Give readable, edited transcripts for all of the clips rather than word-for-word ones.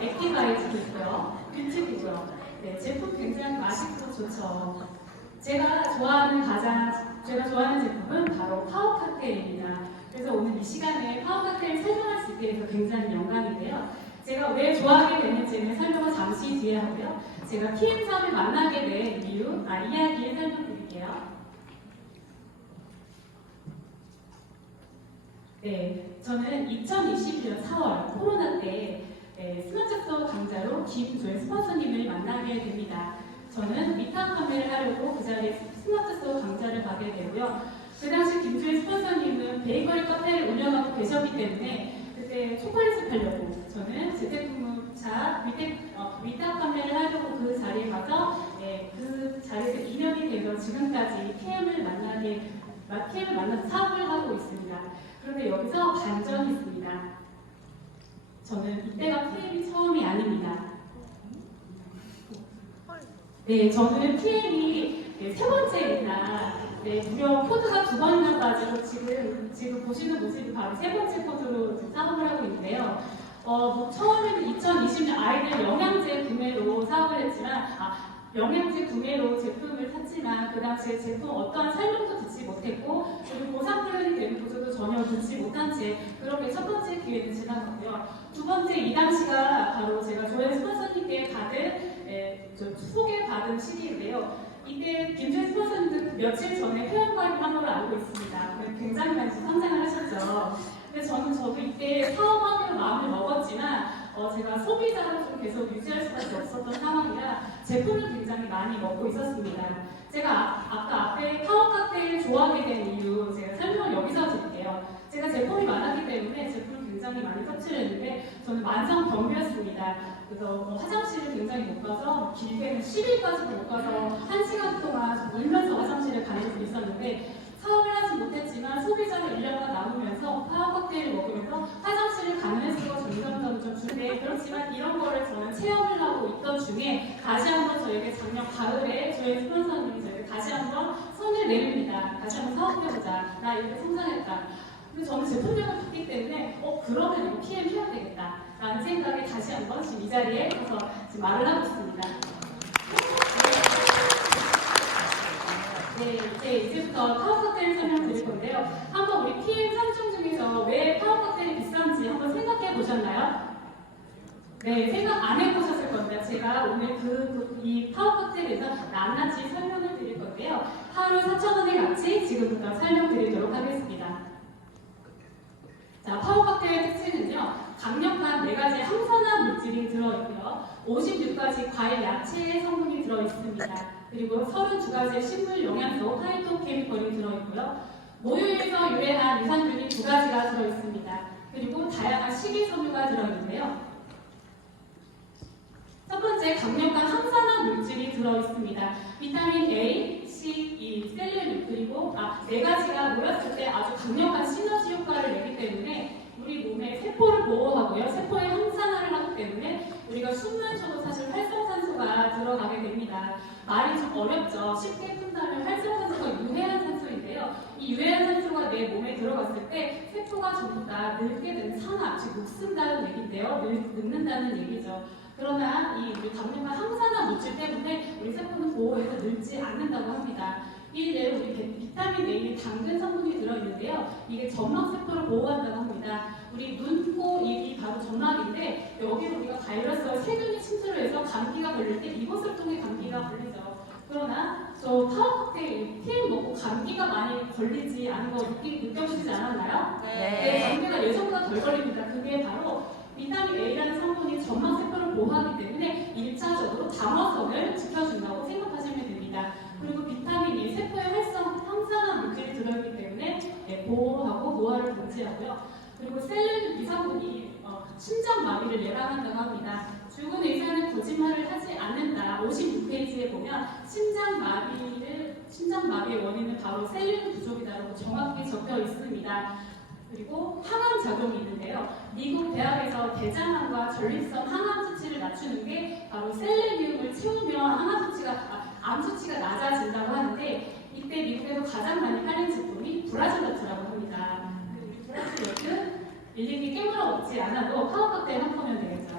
액티바이트도 있고요. 뷰티이고요. 네, 제품 굉장히 맛있고 좋죠. 제가 좋아하는 제품은 바로 파워 칵테일입니다. 그래서 오늘 이 시간에 파워 칵테일 설명할 수 있게 돼서 굉장히 영광인데요. 제가 왜 좋아하게 됐는지는 설명을 잠시 뒤에 하고요. 제가 PM3을 만나게 된 이야기를 설명드릴게요. 네, 저는 2021년 4월 코로나 때 스마트 스토어 강좌로 저희 스폰서님을 만나게 됩니다. 저는 위탁 판매를 하려고 그 자리에 스마트 스토어 강좌를 가게 되고요. 그 당시 김주희 스폰서님은 베이커리 카페를 운영하고 계셨기 때문에 그때 초콜릿을 팔려고 저는 재택근무차 위탁 판매를 하려고 그 자리에 가서 그 자리에서 2년이 돼서 지금까지 PM을 만나서 사업을 하고 있습니다. 그런데 여기서 반전이 있습니다. 저는 이때가 PM이 처음이 아닙니다. 네, 저는 PM이 세 번째입니다. 네, 무려 코드가 2번이나 빠지고 지금 보시는 모습이 바로 세 번째 코드로 사업을 하고 있는데요. 처음에는 2020년 아이들 영양제 구매로 사업을 했지만, 영양제 구매로 제품을 샀지만 그 당시에 제품 어떠한 설명도 듣지 못했고 그리고 보상 플랜이 되는 구조도 전혀 듣지 못한 채 그렇게 첫 번째 기회는 지나갔고요. 두 번째 이 당시가 바로 제가 조엘 스폰서님께 소개받은 시기인데요. 이때 김주혜 스폰서님도 며칠 전에 회원가입을 한 걸로 알고 있습니다. 굉장히 많이 성장을 하셨죠. 근데 저도 이때 사업하기로 마음을 먹었지만 제가 소비자로 좀 계속 유지할 수밖에 없었던 상황이라 제품을 굉장히 많이 먹고 있었습니다. 제가 아까 앞에 파워 칵테일 좋아하게 된 이유 제가 설명을 여기서 드릴게요. 제가 제품이 많았기 때문에 제품을 굉장히 많이 섭취를 했는데 저는 만성병이었습니다. 그래서 화장실을 굉장히 못 가서 길게는 10일까지도 못 가서 1시간 동안 울면서 화장실을 가는 적이 있었는데 사업을 하지 못했지만 소비자로 1년간 남으면서 파워 칵테일을 먹으면서 화장실을 가는 횟수가 점점 줄게 그렇지만 이런 거를 저는 체험을 하고 있던 중에 다시 한번 저에게 작년 가을에 저희 스폰서님이 저에게 다시 한번 손을 내밉니다. 다시 한번 사업해보자. 나 이렇게 성장했다. 근데 저는 제품력을 봤기 때문에 그러면 이거 PM 해야 되겠다 라는 생각에 다시 한번 지금 이 자리에 서서 지금 말을 하고 있습니다. 네, 이제부터 파워 칵테일 설명드릴 건데요. 한번 우리 PM 3종 중에서 왜 파워 칵테일이 비싼지 한번 생각해 보셨나요? 네, 생각 안 해보셨을 건데요. 제가 오늘 이 파워 칵테일에서 낱낱이 설명을 드릴 건데요. 하루 4,000원의 가치 지금부터 설명드리도록 하겠습니다. 자, 파워 칵테일의 특징은요. 강력한 4가지 항산화 물질이 들어있고요. 56가지 과일, 야채 성분이 들어있습니다. 그리고 32가지의 식물 영양소, 파이토케미컬이 들어있고요. 모유에서 유래한 유산균이 2가지가 들어있습니다. 그리고 다양한 식이섬유가 들어있는데요. 첫 번째, 강력한 항산화 물질이 들어있습니다. 비타민 A, C, E, 셀룰, 그리고 4가지가 모였을 때 아주 강력한 시너지 효과를 내기 때문에 우리 몸의 세포를 보호하고요. 세포의 항산화를 하기 때문에 우리가 숨만 쉬어도 사실 활성산소가 들어가게 됩니다. 말이 좀 어렵죠. 쉽게 푼다면 활성산소가 유해한 산소인데요. 이 유해한 산소가 내 몸에 들어갔을 때 세포가 전부 다 늙게 되는 산화, 즉 녹슨다는 얘기인데요. 늙는다는 얘기죠. 그러나 우리 강력한 항산화 물질 때문에 우리 세포는 보호해서 늙지 않는다고 합니다. 이외에 우리 비타민 A는 당근 성분이 들어있는데요. 이게 점막세포를 보호한다고 합니다. 우리 눈, 코, 입이 바로 점막인데 여기로 우리가 바이러스와 세균이 침투를 해서 감기가 걸릴 때 이곳을 통해 감기가 걸리죠. 그러나 저 파워 칵테일 PM 먹고 감기가 많이 걸리지 않은 거 느껴지지 않았나요? 네, 감기가 예전보다 덜 걸립니다. 그게 바로 비타민 A라는 성분이 점막세포를 보호하기 때문에 1차적으로 방어성을 지켜준다고 생각하시면 됩니다. 그리고 비타민이 세포의 항산화 물질이 들어있기 때문에 보호하고 노화를 방지하고요. 그리고 셀룰 이 성분이 심장마비를 예방한다고 합니다. 죽은 의사는 거짓말을 하지 않는다. 56페이지에 보면 심장마비의 원인은 바로 셀룰 부족이다라고 정확히 적혀 있습니다. 그리고 항암 작용이 있는데요. 미국 대학에서 대장암과 전립선 항암 수치를 낮추는 게 바로 셀레니움을 채우면 암 수치가 낮아진다고 하는데 이때 미국에서 가장 많이 팔린 제품이 브라질너트라고 합니다. 브라질너트 일일이 깨물어 먹지 않아도 파워 칵테일 한 포면 되겠죠.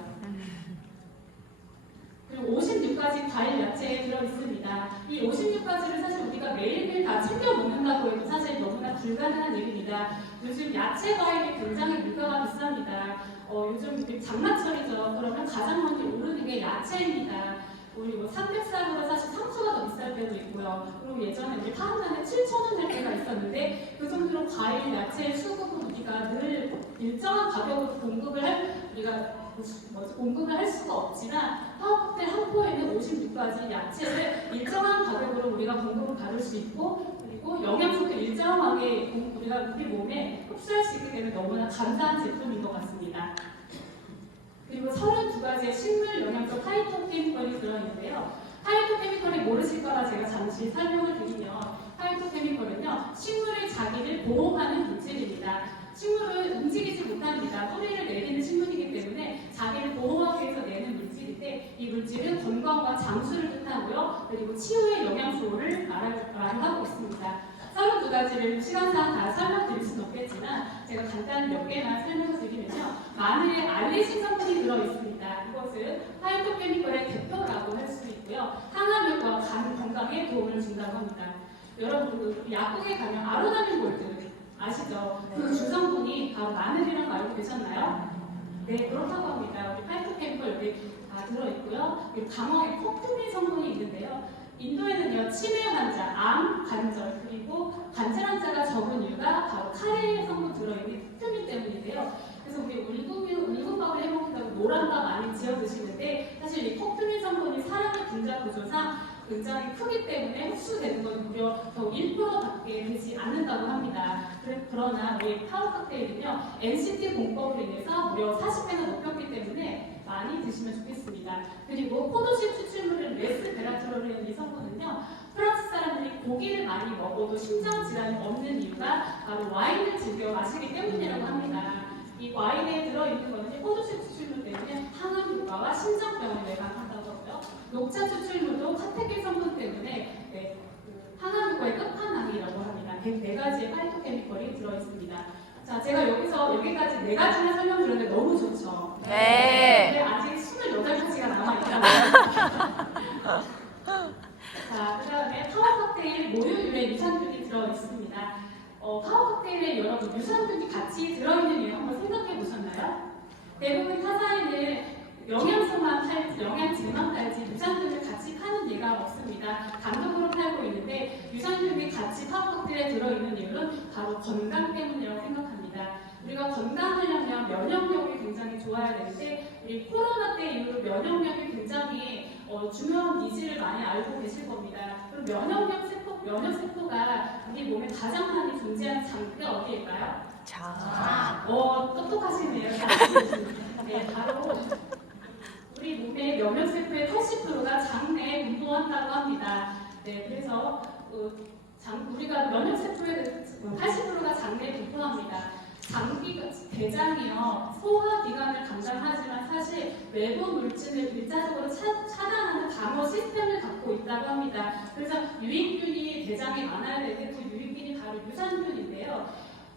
야채에 들어있습니다. 이 56가지를 사실 우리가 매일매일 다 챙겨 먹는다고 해도 사실 너무나 불가능한 일입니다. 요즘 야채 과일이 굉장히 물가가 비쌉니다. 요즘 장마철이죠. 그러면 가장 먼저 오르는 게 야채입니다. 우리 뭐 삼겹살보다 사실 상추가 더 비쌀 때도 있고요. 그리고 예전에 우리 파운드에 7,000원 할 때가 있었는데 그 정도로 과일, 야채, 수급은 우리가 늘 일정한 가격으로 공급을 할 수가 없지만 파워칵테일 한 포에는 56가지 야채를 일정한 가격으로 우리가 공급을 받을 수 있고 그리고 영양소도 일정하게 우리가 우리 몸에 흡수할 수 있기 때문에 너무나 감사한 제품인 것 같습니다. 그리고 32가지의 식물 영양소 파이토케미컬이 들어있는데요. 파이토케미컬이 모르실 거라 제가 잠시 설명을 드리면 파이토케미컬은요, 식물이 자기를 보호하는 물질입니다. 식물은 움직이지 못합니다. 뿌리를 내리는 식물이기 때문에 자기를 보호하기 위해서 내는 물질인데 이 물질은 건강과 장수를 뜻하고요. 그리고 치유의 영양소를 말하고 있습니다. 32가지를 시간상 다 설명드릴 수는 없겠지만 제가 간단히 몇 개만 설명을 드리면요. 마늘에 알리신 성분이 들어있습니다. 이것은 파이토케미컬의 대표라고 할 수 있고요. 항암력과 간 건강에 도움을 준다고 합니다. 여러분 약국에 가면 아로나민 골드 아시죠? 그 주성분이 바로 마늘이라는 거 알고 계셨나요? 네, 그렇다고 합니다. 우리 파이토케미컬 여기 다 들어있고요. 그리고 강황에 코크민 성분이 있는데요. 인도에는요, 치매 환자, 암, 관절, 그리고 관절 환자가 적은 이유가 바로 카레인 성분 들어있는 코크민 때문인데요. 그래서 우리 울금밥을 해먹는다고 노란밥 많이 지어 드시는데 사실 이 코크민 성분이 사람의 분자 구조상 굉장히 크기 때문에 흡수되는 건 무려 더 1%밖에 되지 않는다고 합니다. 그러나 우리 파워칵테일은요, NCT 공법으로 인해서 무려 40배나 높였기 때문에 많이 드시면 좋겠습니다. 그리고 포도씨 추출물인 레스베라트롤이라는 이 성분은요, 프랑스 사람들이 고기를 많이 먹어도 심장 질환이 없는 이유가 바로 와인을 즐겨 마시기 때문이라고 합니다. 이 와인에 들어있는 것은 포도씨 추출물 때문에 항암 효과와 심장병을 예방한다고 하고요. 녹차 추출물도 카테킨 성분 때문에 항암 효과의 끝판왕이라고 합니다. 104가지의 파이토케미컬이 들어있습니다. 자, 제가 여기까지 4가지나 설명드렸는데 너무 좋죠? 네. 근데 아직 28가지가 남아있다고. 자, 그 다음에 파워칵테일 모유 유래 유산균이 들어있습니다. 파워칵테일에 여러분 유산균이 같이 들어있는 이유 한번 생각해 보셨나요? 대부분 타사에는 영양제만 팔지 유산균을 같이 파는 예가 없습니다. 단독으로 팔고 있는데 유산균이 같이 파워칵테일에 들어있는 이유는 바로 건강 때문이라고 생각합니다. 우리가 건강하려면 면역력이 굉장히 좋아야 되는데 우리 코로나 때 이후로 면역력이 굉장히 중요한 니즈를 많이 알고 계실 겁니다. 그럼 면역세포가 우리 몸에 가장 많이 존재하는 장기가 어디일까요? 장. 똑똑하시네요. 네, 바로 우리 몸의 면역세포의 80%가 장내에 분포한다고 합니다. 네, 그래서 우리가 면역세포의 80%가 장내에 분포합니다. 대장이요, 소화기관을 감당하지만 사실 외부 물질을 일자적으로 차단하는 방어 시스템을 갖고 있다고 합니다. 그래서 유익균이 대장에 많아야 되는데 그 유익균이 바로 유산균인데요.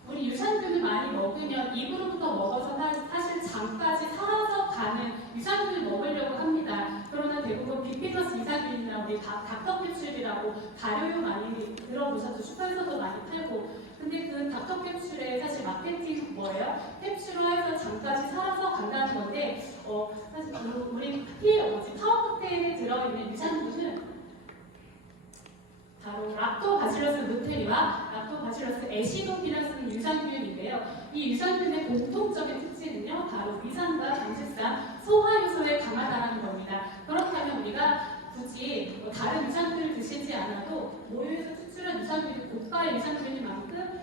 우리 유산균을 많이 먹으면 입으로부터 먹어서 사실 장까지 살아서 가는 유산균을 먹으려고 합니다. 그러나 대부분 비피더스 유산균이나 우리 닥터캡슐이라고 발효유 많이 들어보셔서 슈퍼에서도 많이 팔고 근데 그 닥터캡슐의 사실 마케팅 뭐예요? 캡슐화해서 장까지 살아서 간다는 건데 사실 우리 파워칵테일에 들어있는 유산균은 바로 락토바실러스 누테리와 락토바실러스 애시도피라스는 유산균인데요. 이 유산균의 공통적인 특징은요, 바로 위산과 당질산, 소화효소에 강하다는 겁니다. 그렇다면 우리가 굳이 다른 유산균을 드시지 않아도 모유에서 추출한 유산균이 고가의 유산균인 만큼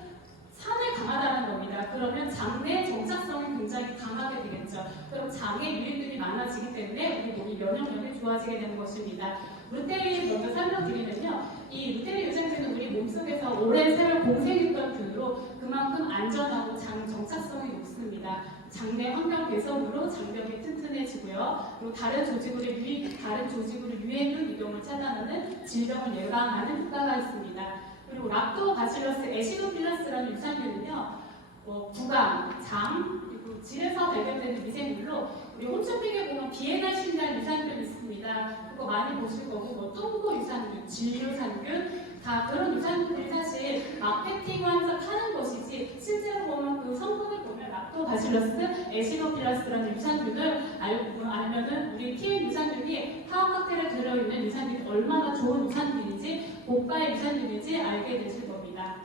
산에 강하다는 겁니다. 그러면 장내 정착성이 굉장히 강하게 되겠죠. 그럼 장에 유익균이 많아지기 때문에 우리 몸이 면역력이 좋아지게 되는 것입니다. 루테인 먼저 설명드리면요. 이 루테인 유산균은 우리 몸속에서 오랜 세월 공생했던 균으로 그만큼 안전하고 장 정착성이 높습니다. 장내 환경 개선으로 장벽이 튼튼해지고요. 그리고 다른 조직으로 유해균 이동을 차단하는 질병을 예방하는 효과가 있습니다. 그리고 락토바실러스 애시도필러스라는 유산균은요, 구강, 장, 그리고 질에서 발견되는 미생물로 우리 홈쇼핑에 보면 비엔날 쉰다는 유산균 있습니다. 그거 많이 보실 거고 뭐 똥고 유산균, 질유산균 다 그런 유산균들이 사실 마케팅하면서 파는 것이지 실제로 보면 그 성분을 보면 락토바실러스, 에시노필러스라는 유산균을 알면은 우리 PM 유산균이 파워 칵테일에 들어있는 유산균이 얼마나 좋은 유산균인지 고가의 유산균인지 알게 되실 겁니다.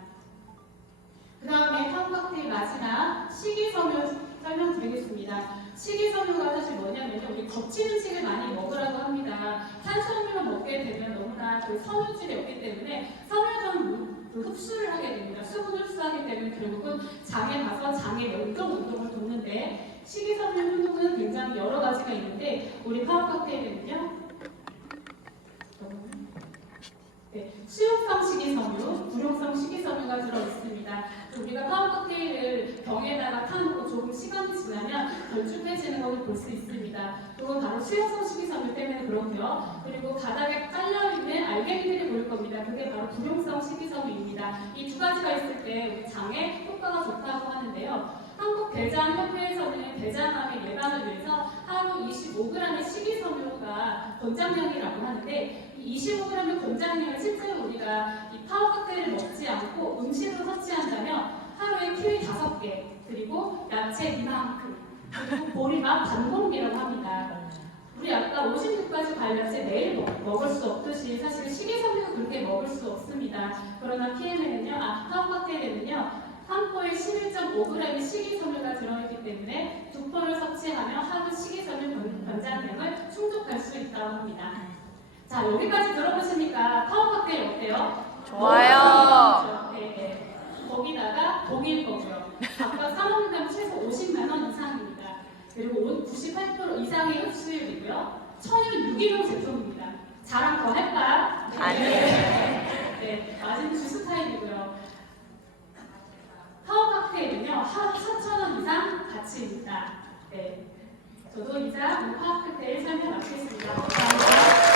그 다음에 파워 칵테일 마지막 식이섬유 설명드리겠습니다. 식이섬유가 사실 뭐냐면요, 우리 거친 음식을 많이 먹으라고 합니다. 탄수화물을 먹게 되면 너무나 그 섬유질이 없기 때문에 섬유전 그 흡수를 하게 됩니다. 수분을 흡수하기 때문에 결국은 장에 가서 장의 연동 운동을 돕는데 식이섬유 운동은 굉장히 여러 가지가 있는데 우리 파워 칵테일은요. 네, 수용성 식이섬유, 불용성 식이섬유가 들어있습니다. 우리가 파워 칵테일을 병에다가 타놓고 조금 시간이 지나면 걸쭉해지는 것을 볼 수 있습니다. 그건 바로 수용성 식이섬유 때문에 그렇고요. 그리고 바닥에 깔려있는 알갱이들이 보일 겁니다. 그게 바로 불용성 식이섬유입니다. 이 두 가지가 있을 때 우리 장에 효과가 좋다고 하는데요. 한국대장협회에서는 대장암의 예방을 위해서 하루 25g의 식이섬유가 권장량이라고 하는데 이 25g의 권장량을 실제로 우리가 이 파워 칵테일을 먹지 않고 음식으로 섭취한다면 하루에 키위 5개 그리고 야채 이만큼 그리고 보리밥 반 공기라고 합니다. 우리 아까 56가지 과일야채 매일 먹을 수 없듯이 사실 식이섬유도 그렇게 먹을 수 없습니다. 그러나 PM에는요, 파워 칵테일에는요 한 포에 11.5g의 식이섬유가 들어있기 때문에 2포를 섭취하면 하루 식이섬유 권장량을 충족할 수 있다고 합니다. 자, 여기까지 들어보시니까 파워 칵테일 어때요? 좋아요. 네. 거기다가 동일 거고요. 각각 사 먹는다면 최소 50만 원 이상입니다. 그리고 98% 이상의 흡수율이고요. 천연 유기농 제품입니다. 자랑 더 할까요? 아니에요. 네, 마진 주스 타입이고요. 파워 칵테일은요, 하루 4,000원 이상 가치입니다. 네. 저도 이제 파워 칵테일 설명 마치겠습니다. 감사합니다.